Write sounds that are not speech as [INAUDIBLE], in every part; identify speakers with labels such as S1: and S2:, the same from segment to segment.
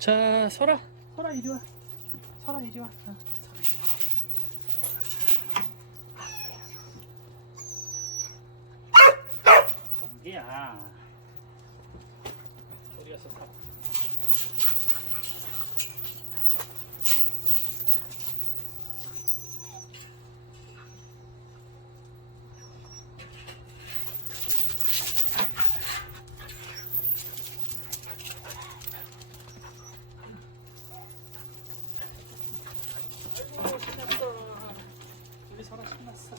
S1: 자, 설아. 설아 이리 와. 설아 이리 와. 어, 설아 이리 와. 연기야. 어디 갔어, 설아? 아이고, 신났어. 우리 설아 신났어.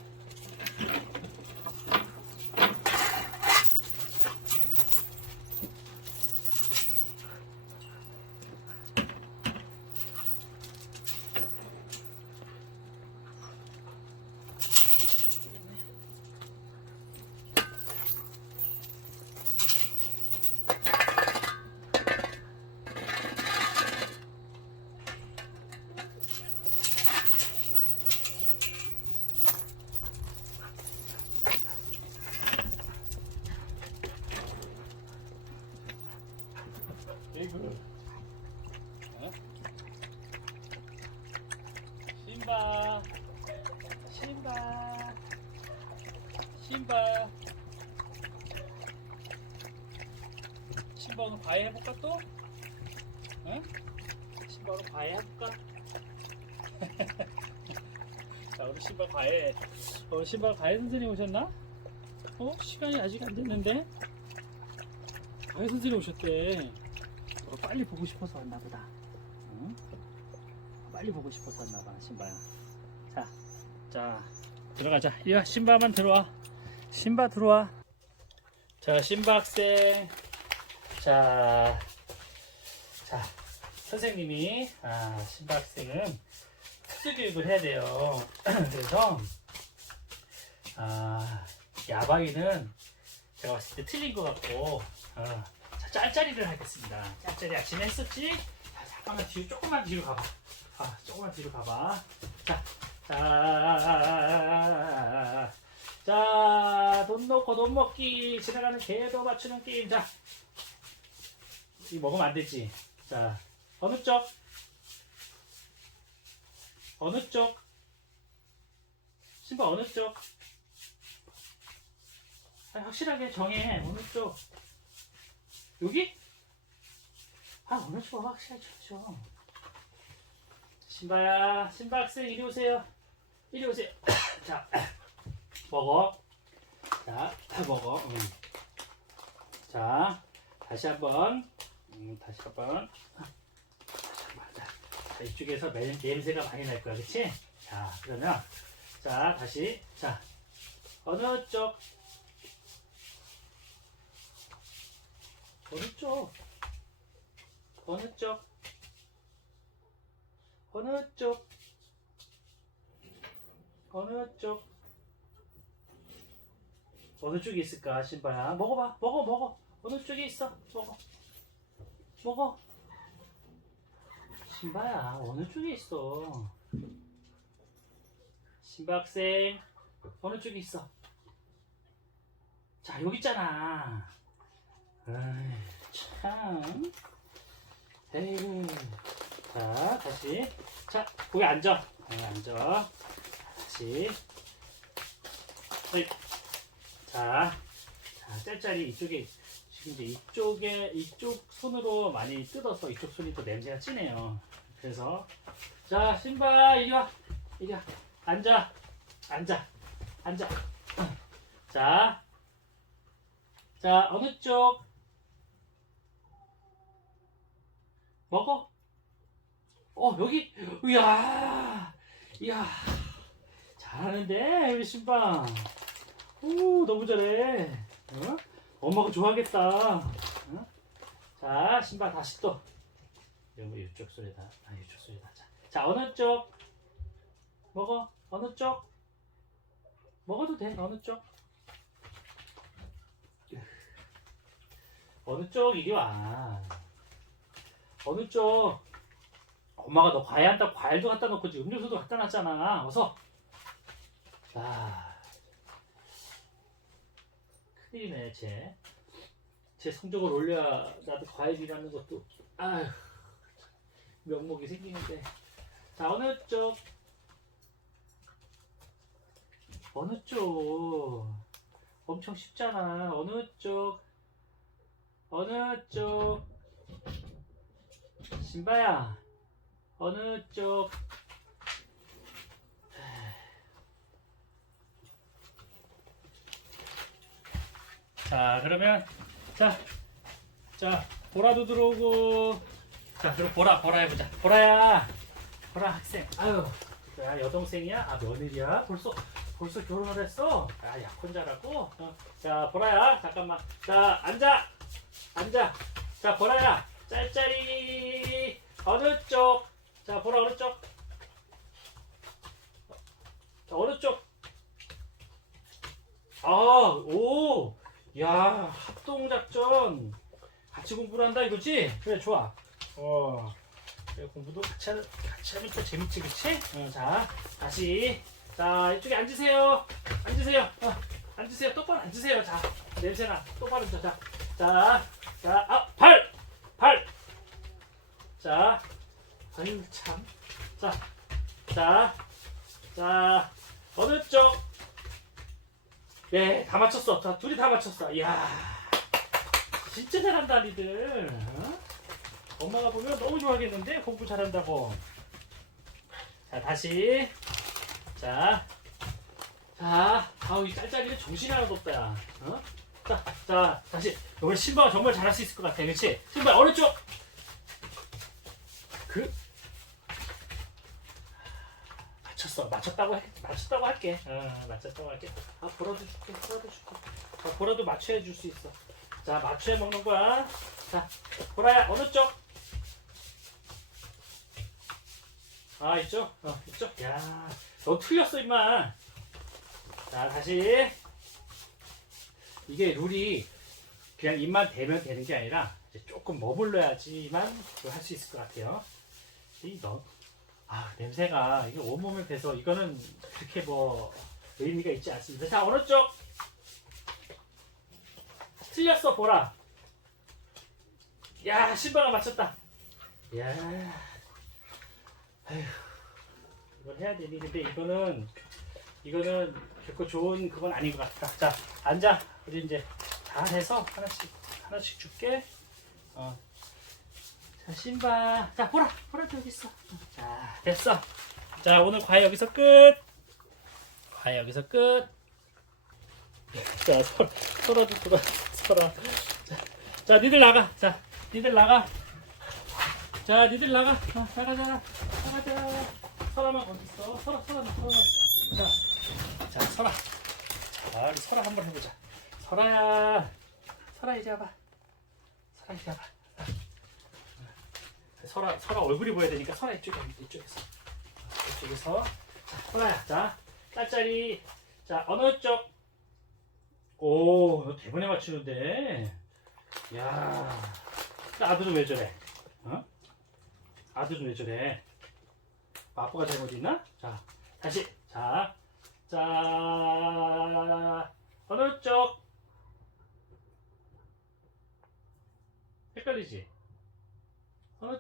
S1: 에이구. 어? 신바. 신바. 신바. 오늘 과외 해볼까 또? 응? 오늘 과외 해볼까? 자 오늘 신바 과외. 오늘 신바 과외 선생님 오셨나? 어? 시간이 아직 안 됐는데? 과외 선생님 오셨대. 너 빨리 보고 싶어서 왔나 보다. 응? 빨리 보고 싶어서 왔나 봐, 신바야. 자, 자, 들어가자. 이리 와, 신바만 들어와. 신바 들어와. 자, 신바 학생. 자, 자, 선생님이, 아, 신바 학생은 특수 교육을 해야 돼요. [CLEARS THROAT] 그래서, 아, 야바이는 제가 봤을 때 틀린 것 같고, 어, 자, 짤짤이를 하겠습니다. 짤짤이 아침에 했었지? 자, 잠깐만 뒤로, 조금만 뒤로 가봐. 아, 조금만 뒤로 가봐. 자, 자, 자, 돈 넣고 돈 먹기, 지나가는 개도 맞추는 게임. 자, 이 먹으면 안 되지. 자, 어느 쪽? 어느 쪽? 신발 어느 쪽? 아니, 확실하게 정해. 어느 쪽? 여기? 아, 어느 쪽 확실하게 쳤죠. 신바야, 신바 학생 이리 오세요. 이리 오세요. [COUGHS] 자, [COUGHS] 먹어. 자, [COUGHS] 먹어. 음. 자, 다시 한번. 음, 다시 한번. 다시 한번. 자, 자, 이쪽에서 매- 냄새가 많이 날 거야, 그치? 자, 그러면, 자, 다시. 자, 어느 쪽? 어느 쪽? 어느 쪽? 어느 쪽? 어느 쪽? 어느 쪽에 있을까, 신바야? 먹어봐, 먹어, 먹어. 어느 쪽에 있어? 먹어. 먹어. 신바야, 어느 쪽에 있어? 신바 학생, 어느 쪽에 있어? 자, 여기 있잖아. 아이, 참. 에이. 자, 다시. 자, 거기 앉아. 거기 앉아. 다시. 어이. 자, 자, 짤짤이 이쪽에, 이제 이쪽에, 이쪽 손으로 많이 뜯어서 이쪽 손이 또 냄새가 진해요. 그래서, 자, 신바, 이리 와. 이리 와. 앉아. 앉아. 앉아. 자, 자, 어느 쪽? 먹어. 어, 여기. 이야. 이야. 잘하는데, 우리 신방. 오, 너무 잘해. 어? 엄마가 좋아하겠다. 어? 자, 신방 다시 또. 이거 이쪽 소리다. 아, 이쪽 소리다. 자, 자, 어느 쪽? 먹어. 어느 쪽? 먹어도 돼. 어느 쪽? 어느 쪽 이리 와. 어느 쪽? 엄마가 너 과외 한다고 과일도 갖다 놓고 지금 음료수도 갖다 놨잖아. 어서. 아. 큰일이네, 쟤. 제 성적을 올려야 나도 과외비라는 것도. 아휴. 명목이 생기는데. 자, 어느 쪽? 어느 쪽? 엄청 쉽잖아. 어느 쪽? 어느 쪽? 신바야. 어느 쪽? 자, 그러면 자, 자, 보라도 들어오고. 자, 그럼 보라, 보라 해보자. 보라야, 보라 학생. 아유, 야 여동생이야? 아 며느리야? 벌써 벌써 결혼을 했어? 아 약혼자라고? 어. 자, 보라야, 잠깐만. 자, 앉아, 앉아. 자, 보라야, 짤짤이 어느 쪽? 자, 보라 어느 쪽? 자, 어느 쪽? 아, 오, 야, 합동 작전 같이 공부를 한다 이거지? 그래, 좋아. 어, 그래, 공부도 같이, 하, 같이 하면 또 재밌지, 그치? 어, 자, 다시. 자, 이쪽에 앉으세요. 앉으세요. 어, 앉으세요. 똑바로 앉으세요. 자, 냄새나. 똑바로 앉아. 자, 자, 자, 아, 발! 발! 자, 아유, 참. 자, 자, 자, 어느 쪽? 네, 다 맞췄어. 자, 둘이 다 맞췄어. 이야, 진짜 잘한다, 니들. 어? 엄마가 보면 너무 좋아하겠는데? 공부 잘한다고. 자, 다시. 자, 자, 아우, 이 짤짤이는 정신이 하나도 없다, 야. 어? 자, 자, 다시. 우리 신바가 정말 잘할 수 있을 것 같아. 그치? 신바, 어느 쪽? 맞췄어. 맞췄다고 해. 맞췄다고 할게. 어, 맞췄다고 할게. 아, 보라도 줄게. 보라도 줄게. 아, 보라도 맞춰야 줄 수 있어. 자, 맞춰야 먹는 거야. 자, 보라야, 어느 쪽? 아, 이쪽? 어, 이쪽? 야, 너 틀렸어, 임마. 자, 다시. 이게 룰이 그냥 입만 대면 되는 게 아니라 조금 머물러야지만 할 수 있을 것 같아요. 이 너, 아, 냄새가 이게 온몸에 배서 이거는 그렇게 뭐 의미가 있지 않습니다. 자, 어느 쪽? 틀렸어, 보라. 야, 신바가 맞췄다. 야, 아휴, 이걸 해야 되는데 이거는 이거는 결코 좋은 그건 아닌 것 같다. 자, 앉아. 우리 이제 다 해서 하나씩 하나씩 줄게. 어. 자, 신바. 자, 보라. 보라도 여기 있어. 자, 됐어. 자, 오늘 과외 여기서 끝. 과외 여기서 끝. [LAUGHS] 자, 서, 서라도 들어, 서라. 자, 자, 니들 나가. 자, 니들 나가. 자, 니들 나가. 어, 나가자. 나가자. 서라만 어디 있어? 서라, 서라만, 서라만. 자, 자, 설아. 자, 우리 설아 한번 해보자. 설아야. 설아 이제 와봐. 설아 이제 와봐. 아. 설아, 설아 얼굴이 보여야 되니까 설아 이쪽에 이쪽에서. 이쪽에서. 자, 설아야. 자, 짤짤이. 자, 어느 쪽? 오, 너 대본에 맞추는데. 야, 그 아들은 왜 저래? 어? 아들은 왜 저래? 아빠가 잘못 있나? 자, 다시. 자, 자, 어느 쪽? 헷갈리지?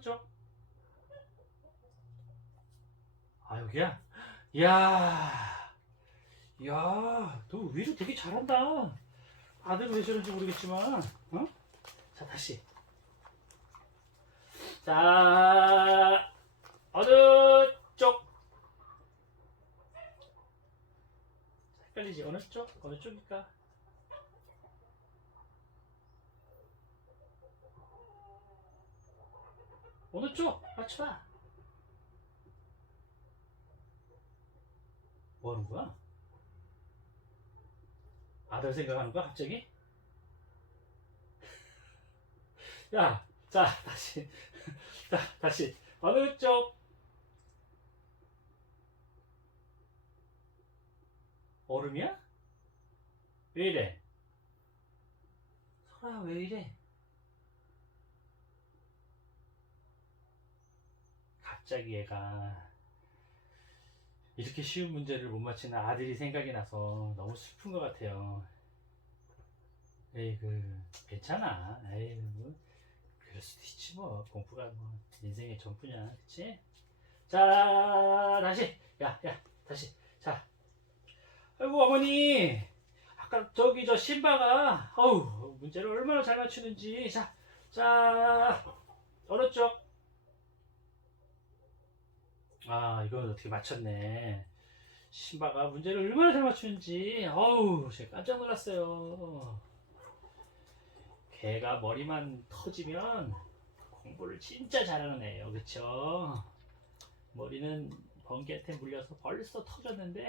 S1: 쪽? 아, 여기야? 이야, 이야, 너 위로 되게 잘한다. 아들은 왜 저런지 모르겠지만, 어? 자, 다시. 자, 어느 쪽? 헷갈리지? 어느 쪽? 어느 쪽일까? 어느 쪽? 맞춰봐. 뭐 하는 거야? 아들 생각하는 거야, 갑자기? [LAUGHS] 야, 자, 다시. [LAUGHS] 자, 다시. 어느 쪽? 얼음이야? 왜 이래? 설아 왜 이래? 갑자기 얘가 이렇게 쉬운 문제를 못 맞히는 아들이 생각이 나서 너무 슬픈 것 같아요. 에이그 괜찮아. 에이 뭐 그럴 수도 있지 뭐 공부가 뭐 인생의 전부냐 그치? 자 다시 야야 다시 자 아이고 어머니 아까 저기 저 신바가 어우 문제를 얼마나 잘 맞추는지 자, 자 쪽? 아 이건 어떻게 맞췄네. 신바가 문제를 얼마나 잘 맞추는지. 어우 제가 깜짝 놀랐어요. 걔가 머리만 터지면 공부를 진짜 잘하는 애예요. 그쵸? 머리는 번개한테 물려서 벌써 터졌는데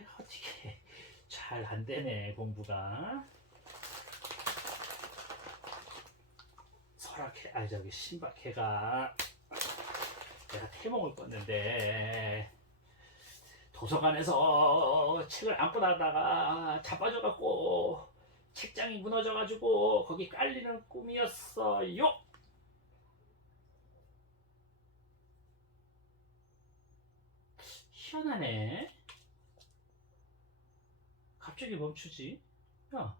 S1: 애가 어떻게 잘 안 되네 공부가. 설악해 아 저기 신박해가 내가 태몽을 꿨는데 도서관에서 책을 안 보다가 자빠져갖고 책장이 무너져가지고 거기 깔리는 꿈이었어요. 희한하네. 갑자기 멈추지? 야.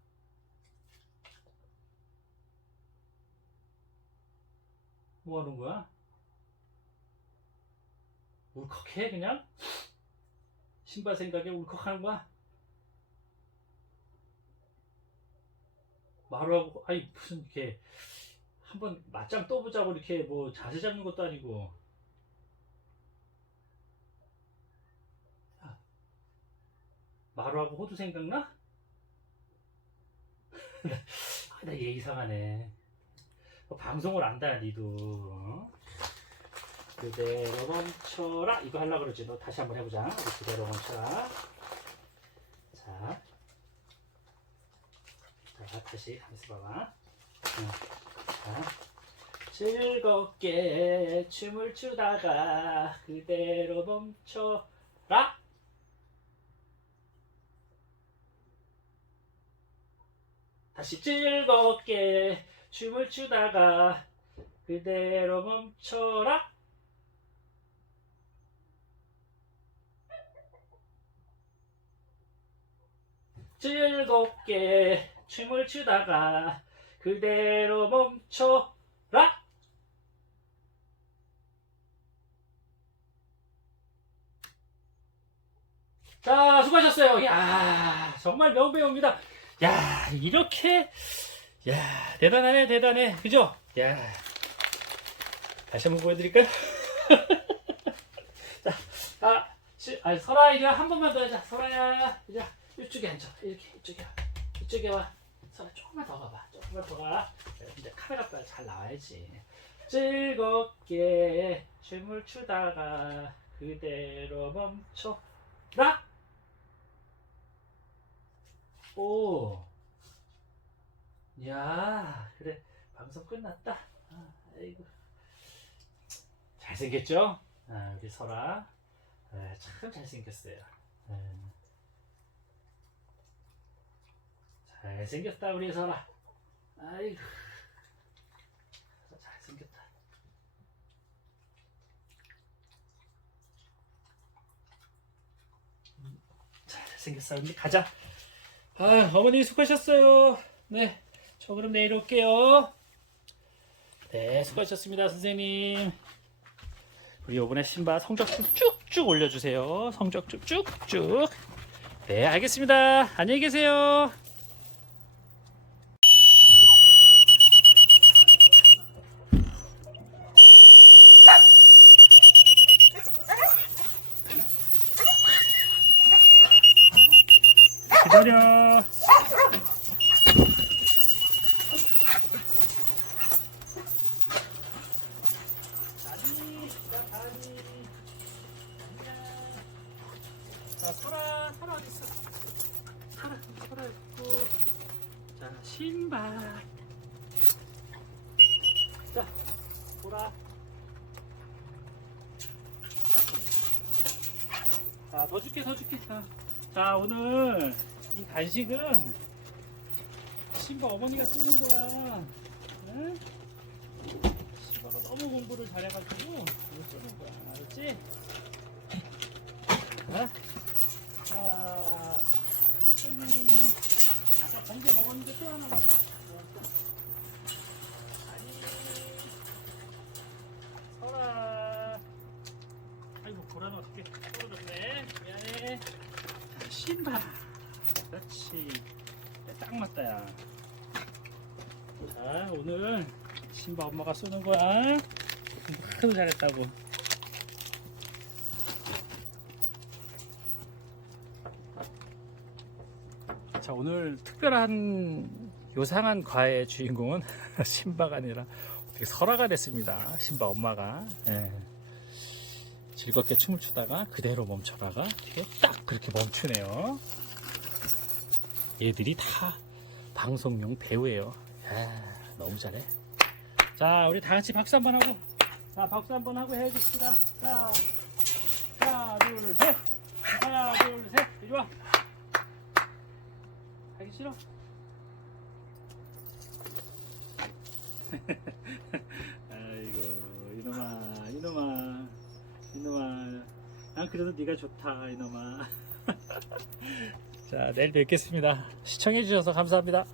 S1: 뭐 하는 거야? 울컥해 그냥? 신발 생각에 울컥하는 거야? 말하고 아니 무슨 이렇게 한번 맞짱 떠보자고 이렇게 뭐 자세 잡는 것도 아니고 야, 마루하고 호두 생각나? [LAUGHS] 아, 나얘 이상하네 어, 방송을 안다 니도 어? 그대로 멈춰라. 이거 하려고 그러지. 너 다시 한번 해보자. 그대로 멈춰라. 자, 자 다시 한번 봐봐. 응. 자, 즐겁게 춤을 추다가 그대로 멈춰라. 다시 즐겁게 춤을 추다가 그대로 멈춰라 즐겁게 춤을 추다가 그대로 멈춰라. 자 수고하셨어요. 야 정말 명배우입니다. 야 이렇게 야 대단하네 대단해. 그죠? 야 다시 한번 보여드릴까요? [LAUGHS] 자 아, 시, 아 설아 이제 한 번만 더 하자. 설아야 이제 이쪽에 앉아 이렇게 이쪽에 와 이쪽에 와 설아 조금만 더 가봐 조금만 더 가 이제 카메라가 잘 나와야지 즐겁게 춤을 추다가 그대로 멈춰라 오 야, 그래. 방송 끝났다. 아, 아이고. 잘생겼죠? 아, 우리 설아. 아, 참 잘생겼어요. 음. 잘생겼다, 우리 설아. 아이고. 잘생겼다. 음, 잘생겼어. 우리 가자. 아, 어머니 수고하셨어요. 네. 저 그럼 내일 올게요. 네, 수고하셨습니다, 선생님. 우리 이번에 신바 성적 좀 쭉쭉 올려주세요. 성적 좀 쭉쭉. 네, 알겠습니다. 안녕히 계세요. 기다려. 다니, 자, 다니. 안녕. 자, 설아, 설아 어딨어? 설아, 설아 있고. 자, 신발. 자, 보라. 자, 더 줄게, 더 줄게. 자, 자 오늘 이 간식은 신바 어머니가 쓰는 거야. 응? 신바가 너무 공부를 잘해가지고 이거 쓰는 거야. 알았지? 자, 자, 아까 번개 먹었는데 또 하나 먹어. 아니, 이렇게 떨어졌네. 미안해. 자, 신발. 그렇지. 야, 딱 맞다, 야. 자, 오늘 신발 엄마가 쏘는 거야. 하도 잘했다고. 자, 오늘 특별한 요상한 과의 주인공은 [LAUGHS] 신바가 아니라 어떻게 설아가 됐습니다. 신바 엄마가. 예. 즐겁게 춤을 추다가 그대로 멈춰다가 이게 딱 그렇게 멈추네요. 얘들이 다 방송용 배우예요. 야, 너무 잘해. 자, 우리 다 같이 박수 한번 하고, 자, 박수 한번 하고 해줍시다. 자, 하나, 둘, 셋. 하나, 둘, 셋. 이리 와. 하기 싫어? [LAUGHS] 아이고, 이놈아, 이놈아, 이놈아. 난 그래도 네가 좋다, 이놈아. [LAUGHS] 자, 내일 뵙겠습니다. 시청해주셔서 감사합니다.